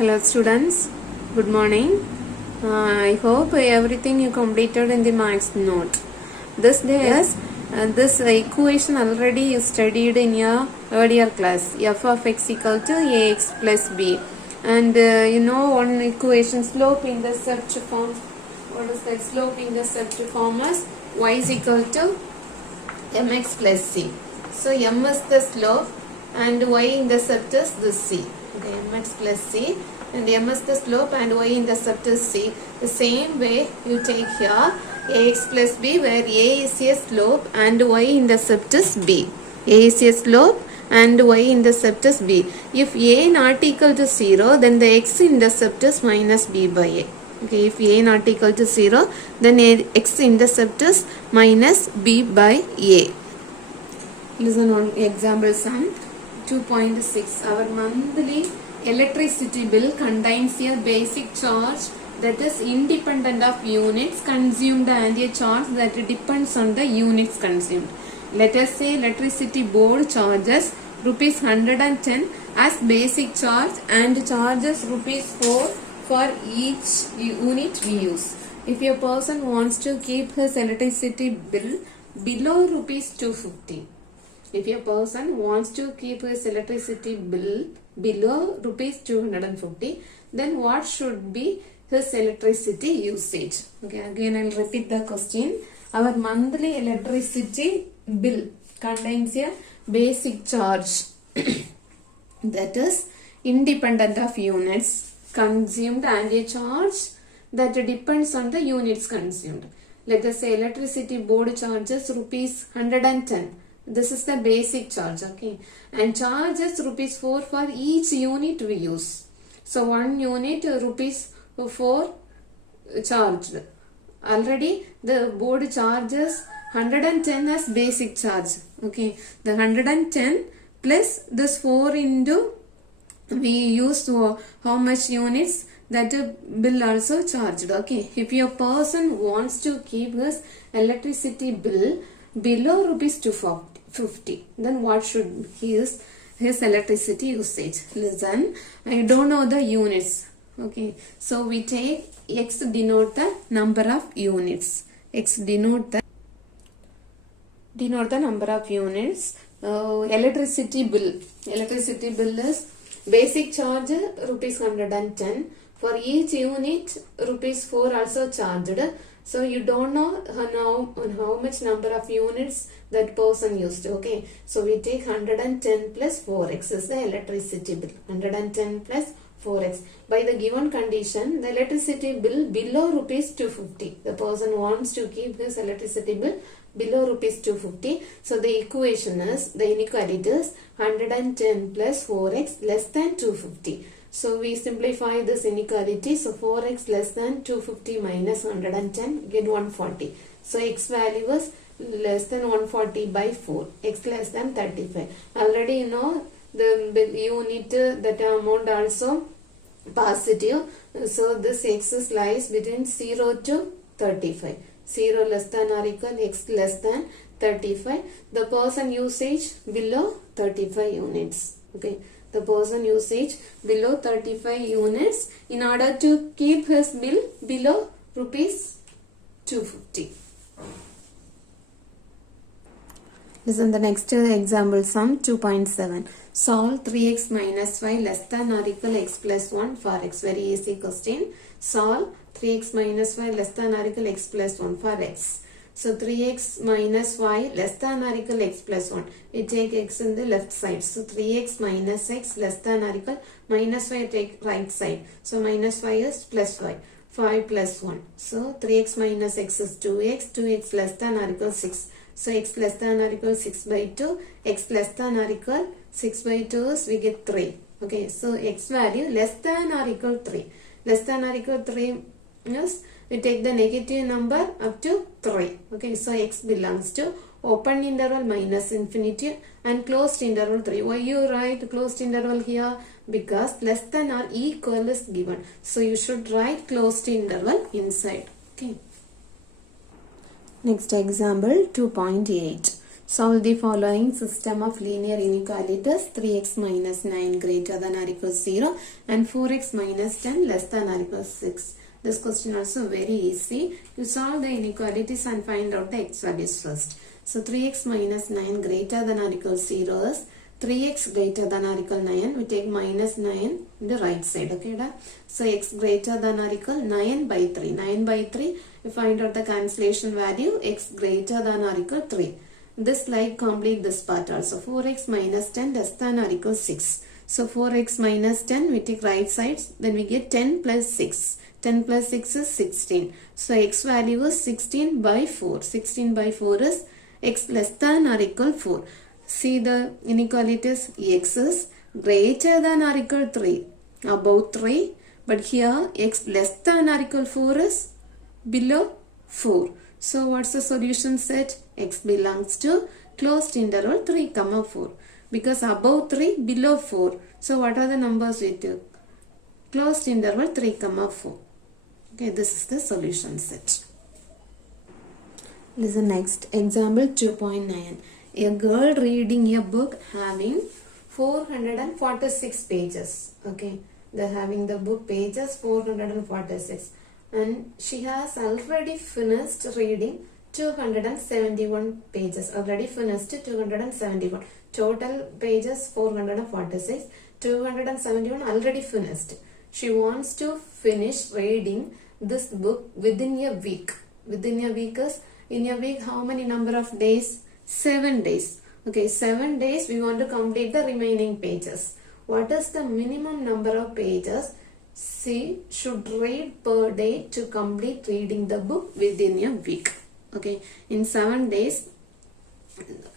Hello students, good morning. I hope everything you completed in the maths note. This equation already you studied in your earlier class. F of x equal to ax plus b. And you know one equation slope in the search form. What is that? Slope in the search form as y is equal to mx plus c. So m is the slope and y intercept is this c. Okay, mx plus c and m is the slope and y intercept is c. The same way you take here ax plus b, where a is a slope and y intercept is b. A is a slope and y intercept is b. If a not equal to 0, then the x intercept is minus b by a. Okay, if a not equal to 0, then x intercept is minus b by a. Listen on example sum 2.6. Our monthly electricity bill contains a basic charge that is independent of units consumed and a charge that depends on the units consumed. Let us say electricity board charges rupees 110 as basic charge and charges rupees 4 for each unit we use. If a person wants to keep his electricity bill below rupees 250, if a person wants to keep his electricity bill below rupees 250, then what should be his electricity usage? Okay, again I will repeat the question. Our monthly electricity bill contains a basic charge that is independent of units consumed and a charge that depends on the units consumed. Let us say electricity board charges rupees 110. This is the basic charge, okay, and charges rupees 4 for each unit we use. So 1 unit rupees 4 charged. Already the board charges 110 as basic charge. Okay, the 110 plus this 4 into we use how much units, that bill also charged. Okay, if your person wants to keep his electricity bill below rupees 250, then what should his electricity usage? Listen, I don't know the units. Okay, so we take x denote the number of units. X denote the number of units. Electricity bill is basic charge rupees 110. For each unit rupees 4 also charged. So you don't know how much number of units that person used. Okay, so we take 110 plus 4x is the electricity bill. 110 plus 4x. By the given condition, the electricity bill below rupees 250. The person wants to keep his electricity bill below rupees 250. So the equation is, the inequality is 110 plus 4x less than 250. So we simplify this inequality. So 4x less than 250 minus 110, get 140. So x value is less than 140 by 4. X less than 35. Already you know the unit, that amount also positive. So this x lies between 0 to 35. 0 less than or equal x less than 35. The person usage below 35 units. Okay, the person usage below 35 units in order to keep his bill below rupees 250. Listen the next example sum 2.7. Solve 3x minus y less than or equal x plus 1 for x. Very easy question. Solve 3x minus y less than or equal x plus 1 for x. So 3x minus y less than or equal x plus 1. We take x in the left side. So 3x minus x less than or equal minus y, take right side. So minus y is plus y. 5 plus 1. So 3x minus x is 2x. 2x less than or equal 6. So x less than or equal 6 by 2. X less than or equal 6 by 2 is we get 3. Okay, so x value less than or equal 3. Less than or equal 3 is, we take the negative number up to 3. Okay, so x belongs to open interval minus infinity and closed interval 3. Why you write closed interval here? Because less than or equal is given. So you should write closed interval inside. Okay. Next example 2.8. Solve the following system of linear inequalities: 3x minus 9 greater than or equals 0 and 4x minus 10 less than or equals 6. This question also very easy. You solve the inequalities and find out the x values first. So 3x minus 9 greater than or equals 0 is 3x greater than or equal 9. We take minus 9 in the right side. Okay, da? So x greater than or equal 9 by 3. 9 by 3, we find out the cancellation value x greater than or equal 3. This like complete this part also. 4x minus 10 less than or equal 6. So 4x minus 10, we take right sides, then we get 10 plus 6. 10 plus 6 is 16. So x value is 16 by 4. 16 by 4 is x less than or equal 4. See the inequalities. X is greater than or equal 3. Above 3. But here x less than or equal 4 is below 4. So what's the solution set? X belongs to closed interval 3, 4. Because above 3, below 4. So what are the numbers we took? Closed interval 3, 4. Okay, this is the solution set. Listen next. Example 2.9. A girl reading a book having 446 pages. Okay, they're having the book pages 446. And she has already finished reading 271 pages. Already finished 271. Total pages 446. 271 already finished. She wants to finish reading this book within a week. Within a week is, in a week how many number of days? 7 days. Okay, 7 days we want to complete the remaining pages. What is the minimum number of pages she should read per day to complete reading the book within a week? Okay, in 7 days,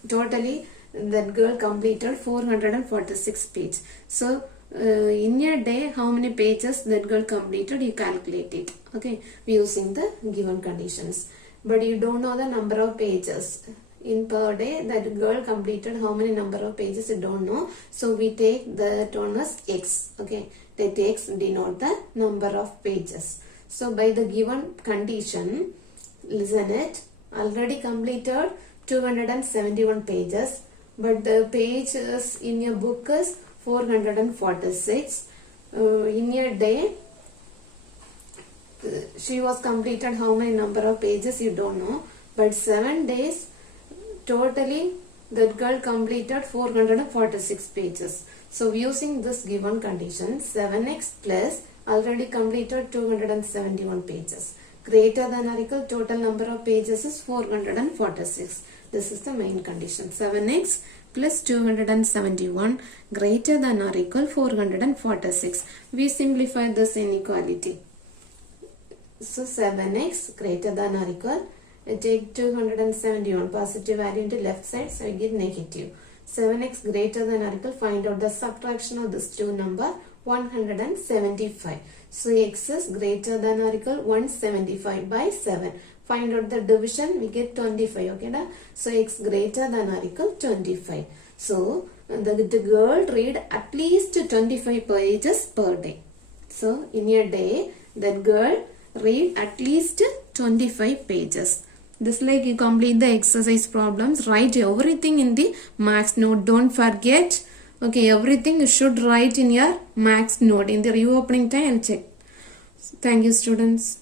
totally that girl completed 446 pages. So, in a day, how many pages that girl completed, you calculate it. Okay, using the given conditions. But you don't know the number of pages. In per day, that girl completed how many number of pages, you don't know. So, we take the term as x. Okay, that x denote the number of pages. So, by the given condition, listen it, already completed 271 pages, but the pages in your book is 446. In a day, she was completed how many number of pages, you don't know, but 7 days, totally that girl completed 446 pages. So using this given condition, 7x plus already completed 271 pages. Greater than or equal total number of pages is 446. This is the main condition. 7x plus 271 greater than or equal 446. We simplify this inequality. So 7x greater than or equal, take 271 positive value into left side, so I get negative. 7x greater than or equal, find out the subtraction of this two number, 175. So x is greater than or equal 175 by 7. Find out the division, we get 25. Okay, da? So x greater than or equal 25. So the girl read at least 25 pages per day. So in a day, that girl read at least 25 pages. This like you complete the exercise problems. Write everything in the max note. Don't forget. Okay, everything you should write in your max note. In the reopening time and check. Thank you, students.